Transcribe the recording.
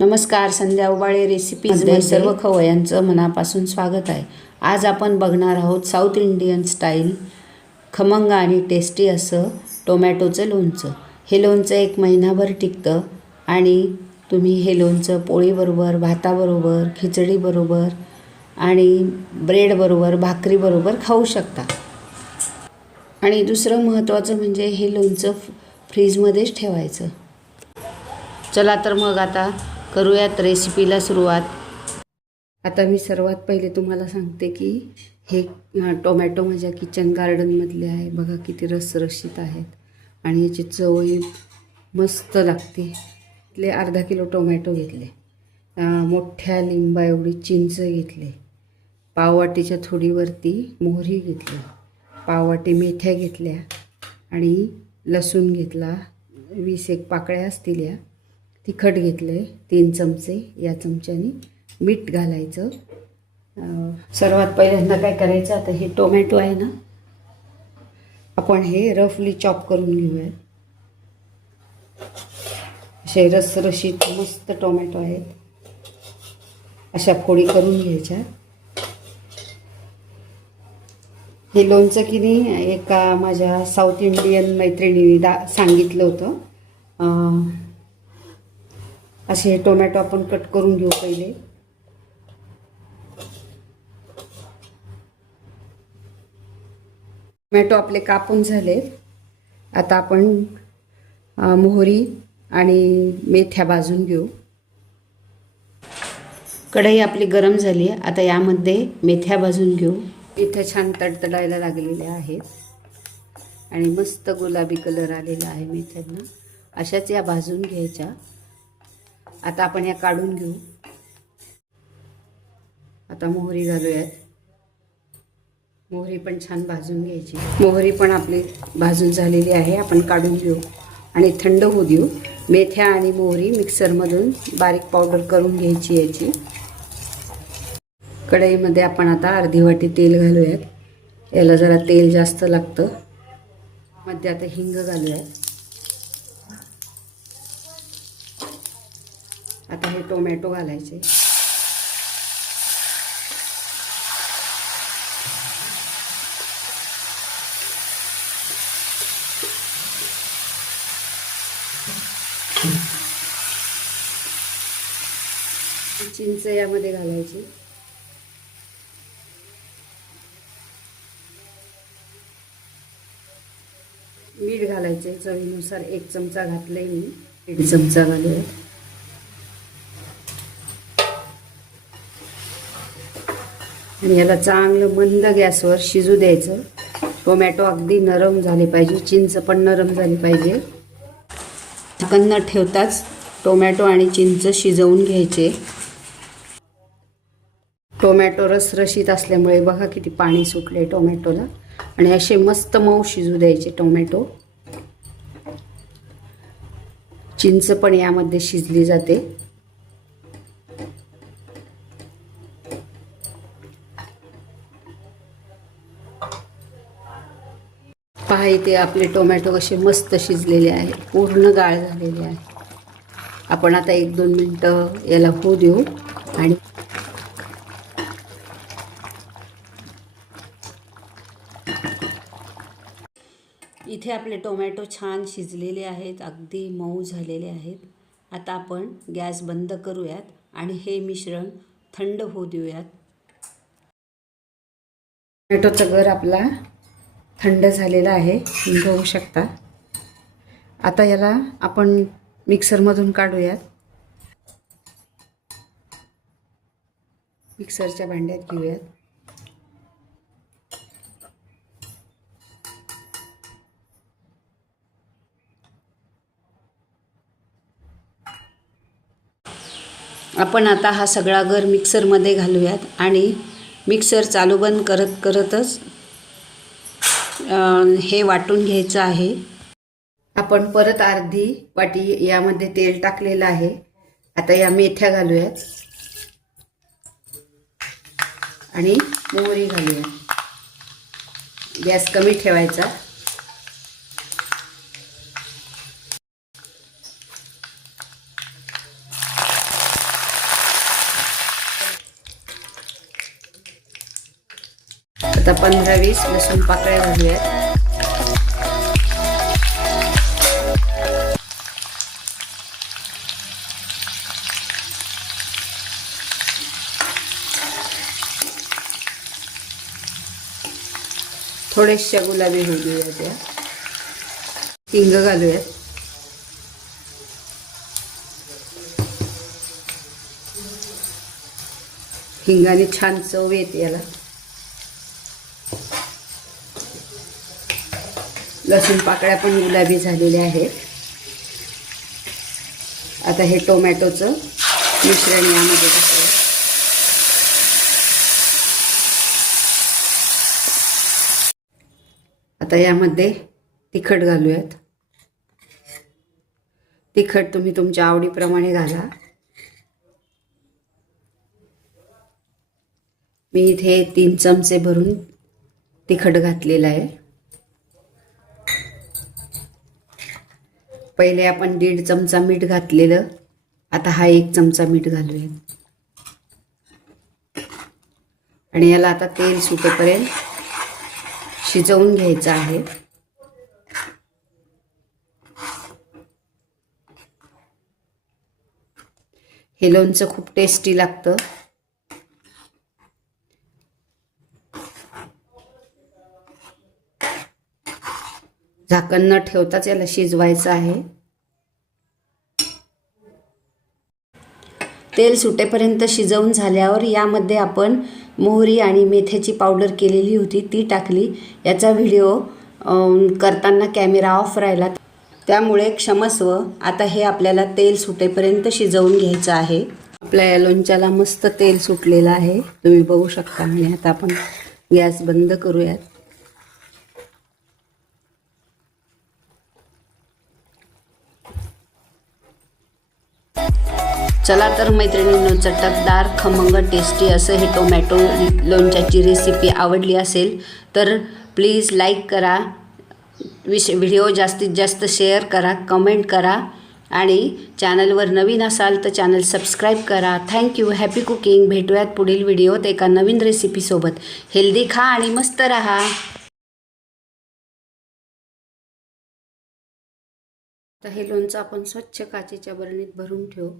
नमस्कार, संध्या उबाळे रेसिपीजमध्ये सर्व खवय्यांचं मनापासून स्वागत आहे. आज आपण बघणार आहोत साऊथ इंडियन स्टाईल खमंग आणि टेस्टी असं टोमॅटोचं लोणचं. हे लोणचं 1 महिनाभर टिकतं आणि तुम्ही हे लोणचं पोळीबरोबर, भाताबरोबर, खिचडीबरोबर आणि ब्रेडबरोबर, भाकरीबरोबर खाऊ शकता. आणि दुसरं महत्त्वाचं म्हणजे हे लोणचं फ्रीजमध्येच ठेवायचं. चला तर मग आता करूयात रेसिपीला सुरुवात. आता मी सर्वात पहिले तुम्हाला सांगते की हे टोमॅटो माझ्या किचन गार्डनमधले आहे. बघा किती रसरशीत आहेत आणि याची चवही मस्त लागते. इथले अर्धा किलो टोमॅटो घेतले, मोठ्या लिंबा एवढी चिंच घेतले, पाववाटीच्या थोडीवरती मोहरी घेतली, पाववाटी मेथ्या घेतल्या आणि लसूण घेतला, 20 पाकळ्या असतील या. तिखट घेतले 3 चमचे, या चमच्याने मीठ घालायचं. सर्वात पहिल्यांदा काय करायचं, आता हे टोमॅटो आहे ना, आपण हे रफली चॉप करून घेऊयात. असे रसरशीत मस्त टोमॅटो आहेत, अशा फोडी करून घ्यायच्या. हे लोणचं की नाही एका माझ्या साऊथ इंडियन मैत्रिणीने सांगितलं होतं. असे टोमॅटो आपण कट करून घेऊ पहिले. टोमॅटो आपले कापून झाले. आता आपण मोहरी आणि मेथ्या भाजून घेऊ. कढई आपली गरम झाली आहे. आता यामध्ये मेथ्या भाजून घेऊ. मेथ्या छान तडतडायला लागलेल्या आहेत आणि मस्त गुलाबी कलर आलेला आहे मेथ्यांना. अशाच या भाजून घ्यायच्या. आता आपण या काढून घेऊ. आता मोहरी घालूयात. मोहरी पण छान भाजून घ्यायची. मोहरी पण आपली भाजून झालेली आहे. आपण काढून घेऊ आणि थंड होऊ देऊ. मेथ्या आणि मोहरी मिक्सरमधून बारीक पावडर करून घ्यायची याची. कढईमध्ये आपण आता अर्धी वाटी तेल घालूयात. याला जरा तेल जास्त लागतं. मध्ये आता हिंग घालूयात. आता हे टोमॅटो घालायचे. चिंच यामध्ये घालायची. मीठ घालायचे चवीनुसार. 1 चमचा घातले मी. 1 चमचा घालूया. आणि याला चांगलं मंद गॅसवर शिजू द्यायचं. टोमॅटो अगदी नरम झाले पाहिजे, चिंच पण नरम झाली पाहिजे. झाकण न ठेवताच टोमॅटो आणि चिंच शिजवून घ्यायचे. टोमॅटो रसरशीत असल्यामुळे बघा किती पाणी सुटले टोमॅटोला. आणि असे मस्त मऊ शिजू द्यायचे टोमॅटो. चिंच पण यामध्ये शिजली जाते. पहा इथे आपले टोमॅटो कसे मस्त शिजलेले आहेत, पूर्ण गाळ झालेले आहे. आपण आता 1-2 मिनटं याला होऊ देऊ. आणि इथे आपले टोमॅटो छान शिजलेले आहेत, अगदी मऊ झालेले आहेत. आता आपण गॅस बंद करूयात आणि हे मिश्रण थंड होऊ देऊयात. टोमॅटोचा गर आपला थंड झालेला आहे, तुम्ही बघू शकता. आता याला आपण मिक्सरमधून काढूयात. मिक्सरच्या भांड्यात घेऊयात. आपण आता हा सगळा गर मिक्सरमध्ये घालूयात आणि मिक्सर चालू बंद करतच हे वाटून घ्यायचं आहे. आपण परत अर्धी वाटी यामध्ये तेल टाकलेलं आहे. आता या मेथ्या घालूयात आणि मोहरी घालूयात. गॅस कमी ठेवायचा. आता 15-20 लसूण पाकळ्या घालूयात. थोडेशा गुलाबी होऊ देऊयात. या हिंग घालूयात. हिंगाने छान चव येते याला. लसूण पाकळ्या पण गुलाबी झालेल्या आहेत. आता हे टोमॅटोचं मिश्रण यामध्ये टाकूया. आता यामध्ये तिखट घालूयात. तिखट तुम्ही तुमच्या आवडीप्रमाणे घाला. मी इथे 3 चमचे भरून तिखट घातलेलं आहे. पहिले आपण 1.5 चमचा मीठ घातलेलं. आता हा 1 चमचा मीठ घालूया आणि याला आता तेल सुटेपर्यंत शिजवून घ्यायचं आहे. हे लोणचं खूप टेस्टी लागतं. झाकण न ठेवताच याला शिजवायचं आहे. तेल सुटेपर्यंत शिजवून झाल्यावर यामध्ये आपण मोहरी आणि मेथ्याची पावडर केलेली होती ती टाकली. याचा व्हिडिओ करताना कॅमेरा ऑफ राहिला, त्यामुळे क्षमस्व. आता हे आपल्याला तेल सुटेपर्यंत शिजवून घ्यायचं आहे. आपल्या या लोणच्याला मस्त तेल सुटलेलं आहे, तुम्ही बघू शकता. आणि आता आपण गॅस बंद करूयात. चला तर मैत्रिणींनो, चटकदार खमंग टेस्टी असं हे टोमॅटो लोणच्याची रेसिपी आवडली असेल तर प्लीज लाईक करा, व्हिडिओ जास्तीत जास्त शेअर करा, कमेंट करा आणि चॅनलवर नवीन असाल तर चॅनल सबस्क्राईब करा. थँक्यू. Happy cooking. भेटूयात पुढील व्हिडिओत एका नवीन रेसिपीसोबत. हेल्दी खा आणि मस्त रहा. आता हे लोणचं आपण स्वच्छ काचेच्या बरणीत भरून ठेवू.